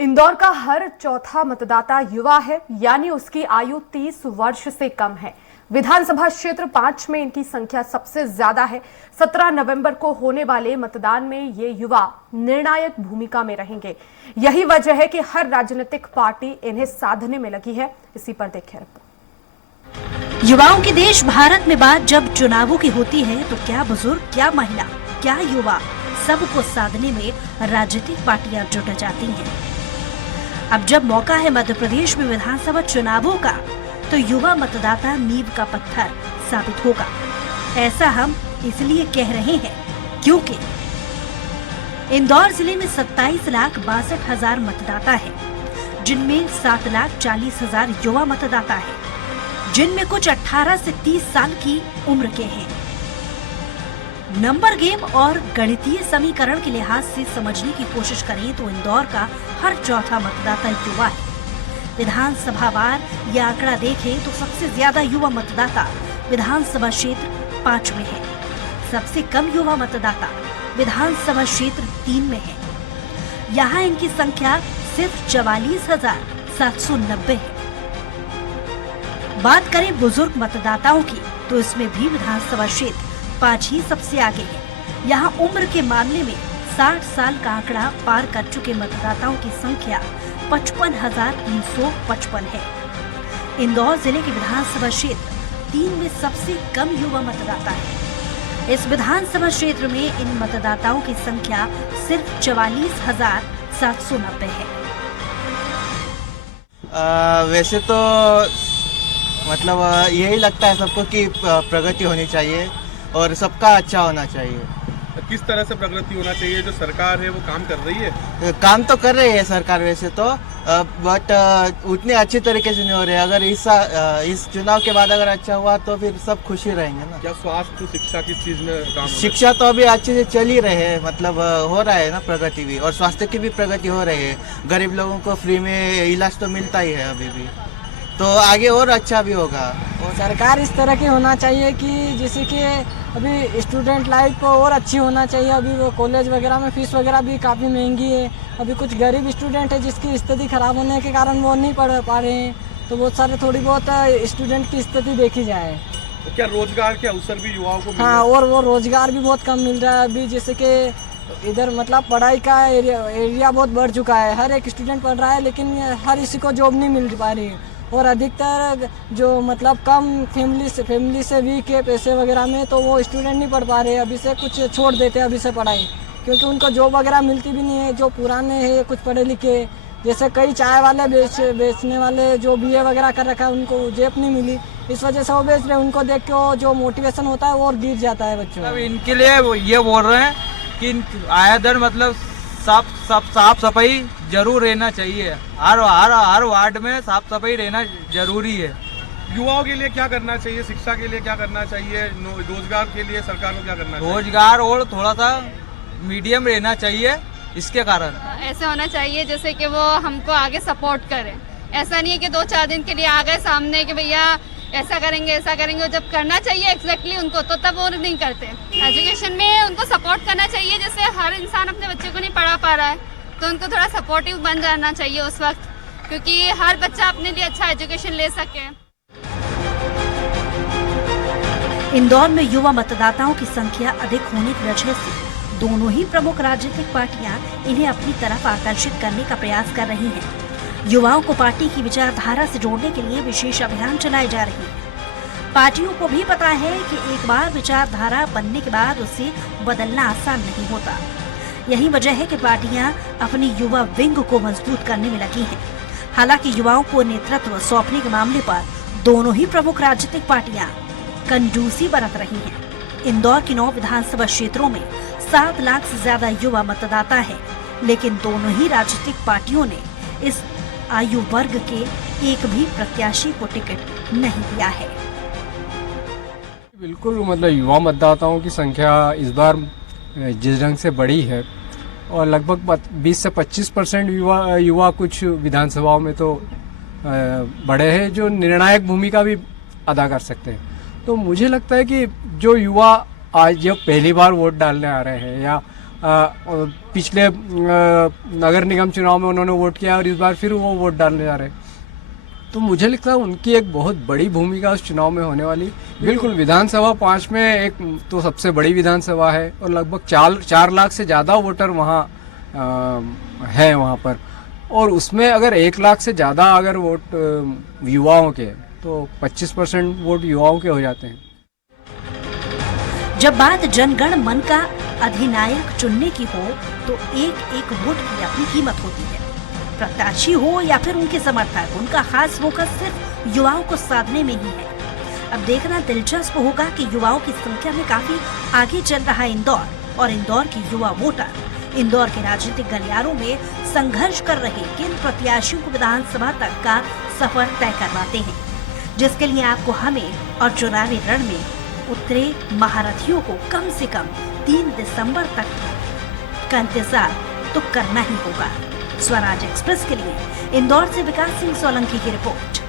इंदौर का हर चौथा मतदाता युवा है, यानी उसकी आयु 30 वर्ष से कम है। विधानसभा क्षेत्र 5 में इनकी संख्या सबसे ज्यादा है। 17 नवंबर को होने वाले मतदान में ये युवा निर्णायक भूमिका में रहेंगे। यही वजह है कि हर राजनीतिक पार्टी इन्हें साधने में लगी है। इसी पर देखें रिपोर्ट। युवाओं के देश भारत में बात जब चुनावों की होती है तो क्या बुजुर्ग, क्या महिला, क्या युवा, सबको साधने में राजनीतिक पार्टियां जुट जाती हैं। अब जब मौका है मध्य प्रदेश में विधानसभा चुनावों का, तो युवा मतदाता नींव का पत्थर साबित होगा। ऐसा हम इसलिए कह रहे हैं क्योंकि इंदौर जिले में 27,62,000 मतदाता हैं, जिनमें 7,40,000 युवा मतदाता हैं, जिनमें कुछ 18 से 30 साल की उम्र के हैं। नंबर गेम और गणितीय समीकरण के लिहाज से समझने की कोशिश करें तो इंदौर का हर चौथा मतदाता युवा है। विधानसभा वार यह आंकड़ा देखें तो सबसे ज्यादा युवा मतदाता विधानसभा क्षेत्र 5 में है। सबसे कम युवा मतदाता विधानसभा क्षेत्र 3 में है। यहाँ इनकी संख्या सिर्फ 44,790 है। बात करें बुजुर्ग मतदाताओं की तो इसमें भी विधानसभा क्षेत्र 5 ही सबसे आगे है। यहाँ उम्र के मामले में 60 साल का आंकड़ा पार कर चुके मतदाताओं की संख्या 55,355 है। इंदौर जिले के विधानसभा क्षेत्र 3 में सबसे कम युवा मतदाता है। इस विधानसभा क्षेत्र में इन मतदाताओं की संख्या सिर्फ 44,790 है। वैसे तो मतलब यही लगता है सबको कि प्रगति होनी चाहिए और सबका अच्छा होना चाहिए। किस तरह से प्रगति होना चाहिए? जो सरकार है वो काम कर रही है? काम तो कर रही है सरकार वैसे तो, बट उतने अच्छी तरीके से नहीं हो रहे। अगर इस चुनाव के बाद अगर अच्छा हुआ तो फिर सब खुशी रहेंगे ना। क्या स्वास्थ्य शिक्षा किस चीज में काम? शिक्षा तो अभी अच्छे से चल ही रहे है, मतलब हो रहा है ना प्रगति भी, और स्वास्थ्य की भी प्रगति हो रही है। गरीब लोगों को फ्री में इलाज तो मिलता ही है अभी भी, तो आगे और अच्छा भी होगा। और सरकार इस तरह की होना चाहिए कि जैसे कि अभी स्टूडेंट लाइफ और अच्छी होना चाहिए। अभी वो कॉलेज वगैरह में फीस वगैरह भी काफ़ी महंगी है। अभी कुछ गरीब स्टूडेंट है जिसकी स्थिति खराब होने के कारण वो नहीं पढ़ पा रहे हैं, तो बहुत सारे थोड़ी बहुत स्टूडेंट की स्थिति देखी जाए। तो क्या रोजगार के अवसर भी युवाओं को? हाँ, और वो रोजगार भी बहुत कम मिल रहा है अभी। जैसे कि इधर मतलब पढ़ाई का एरिया बहुत बढ़ चुका है। हर एक स्टूडेंट पढ़ रहा है लेकिन हर किसी को जॉब नहीं मिल पा रही है। और अधिकतर जो मतलब कम फैमिली से वीक है पैसे वगैरह में, तो वो स्टूडेंट नहीं पढ़ पा रहे हैं। अभी से कुछ छोड़ देते हैं अभी से पढ़ाई, क्योंकि उनको जॉब वगैरह मिलती भी नहीं है। जो पुराने हैं कुछ पढ़े लिखे, जैसे कई चाय वाले बेचने वाले जो BA वगैरह कर रखा है, उनको जॉब नहीं मिली, इस वजह से वो बेच रहे हैं। उनको देख के जो मोटिवेशन होता है वो और गिर जाता है बच्चों। अब इनके लिए ये बोल रहे हैं कि आया दिन मतलब साफ सफाई जरूर रहना चाहिए। हर वार्ड में साफ सफाई रहना जरूरी है। युवाओं के लिए क्या करना चाहिए? शिक्षा के लिए क्या करना चाहिए? रोजगार के लिए सरकार को क्या करना चाहिए? रोजगार और थोड़ा सा मीडियम रहना चाहिए। इसके कारण ऐसे होना चाहिए जैसे कि वो हमको आगे सपोर्ट करें। ऐसा नहीं है कि 2-4 दिन के लिए आ गए सामने कि भैया ऐसा करेंगे ऐसा करेंगे। जब करना चाहिए एग्जैक्टली उनको, तो तब वो नहीं करते। एजुकेशन में उनको सपोर्ट करना चाहिए। जैसे हर इंसान अपने बच्चे को नहीं पढ़ा पा रहा है, तो उनको थोड़ा सपोर्टिव बन जाना चाहिए उस वक्त, क्योंकि हर बच्चा अपने लिए अच्छा एजुकेशन ले सके। इंदौर में युवा मतदाताओं की संख्या अधिक होने की वजह से दोनों ही प्रमुख राजनीतिक पार्टियां इन्हें अपनी तरफ आकर्षित करने का प्रयास कर रही हैं। युवाओं को पार्टी की विचारधारा से जोड़ने के लिए विशेष अभियान चलाए जा रहे हैं। पार्टियों को भी पता है कि एक बार विचारधारा बनने के बाद उसे बदलना आसान नहीं होता। यही वजह है कि पार्टियां अपनी युवा विंग को मजबूत करने में लगी हैं। हालांकि युवाओं को नेतृत्व सौंपने के मामले पर दोनों ही प्रमुख राजनीतिक पार्टियां कंजूसी बरत रही हैं। इंदौर की 9 विधानसभा क्षेत्रों में 7 लाख से ज्यादा युवा मतदाता है, लेकिन दोनों ही राजनीतिक पार्टियों ने इस आयु वर्ग के एक भी प्रत्याशी को टिकट नहीं दिया है। बिल्कुल, मतलब युवा मतदाताओं की संख्या इस बार जिस ढंग से बढ़ी है, और लगभग 20 से 25% युवा कुछ विधानसभाओं में तो बड़े हैं जो निर्णायक भूमिका भी अदा कर सकते हैं। तो मुझे लगता है कि जो युवा आज जब पहली बार वोट डालने आ रहे हैं या और पिछले नगर निगम चुनाव में उन्होंने वोट किया और इस बार फिर वो वोट डालने जा रहे हैं। तो मुझे लगता है उनकी एक बहुत बड़ी भूमिका उस चुनाव में होने वाली। बिल्कुल, विधानसभा 5 में एक तो सबसे बड़ी विधानसभा है और लगभग 4 लाख से ज़्यादा वोटर वहाँ है वहाँ पर, और उसमें अगर 1 लाख से ज़्यादा अगर वोट युवाओं के, तो 25% वोट युवाओं के हो जाते हैं। जब बात जनगण मन का अधिनायक चुनने की हो तो एक एक वोट की अपनी कीमत होती है। प्रत्याशी हो या फिर उनके समर्थक, उनका खास फोकस सिर्फ युवाओं को साधने में ही है। अब देखना दिलचस्प होगा कि युवाओं की संख्या में काफी आगे चल रहा है इंदौर, और इंदौर की युवा वोटर इंदौर के राजनीतिक गलियारों में संघर्ष कर रहे किन प्रत्याशियों को विधानसभा तक का सफर तय करवाते हैं, जिसके लिए आपको हमें और चुनावी रण में उतरे महारथियों को कम से कम 3 दिसंबर तक का इंतजार तो करना ही होगा। स्वराज एक्सप्रेस के लिए इंदौर से विकास सिंह सोलंकी की रिपोर्ट।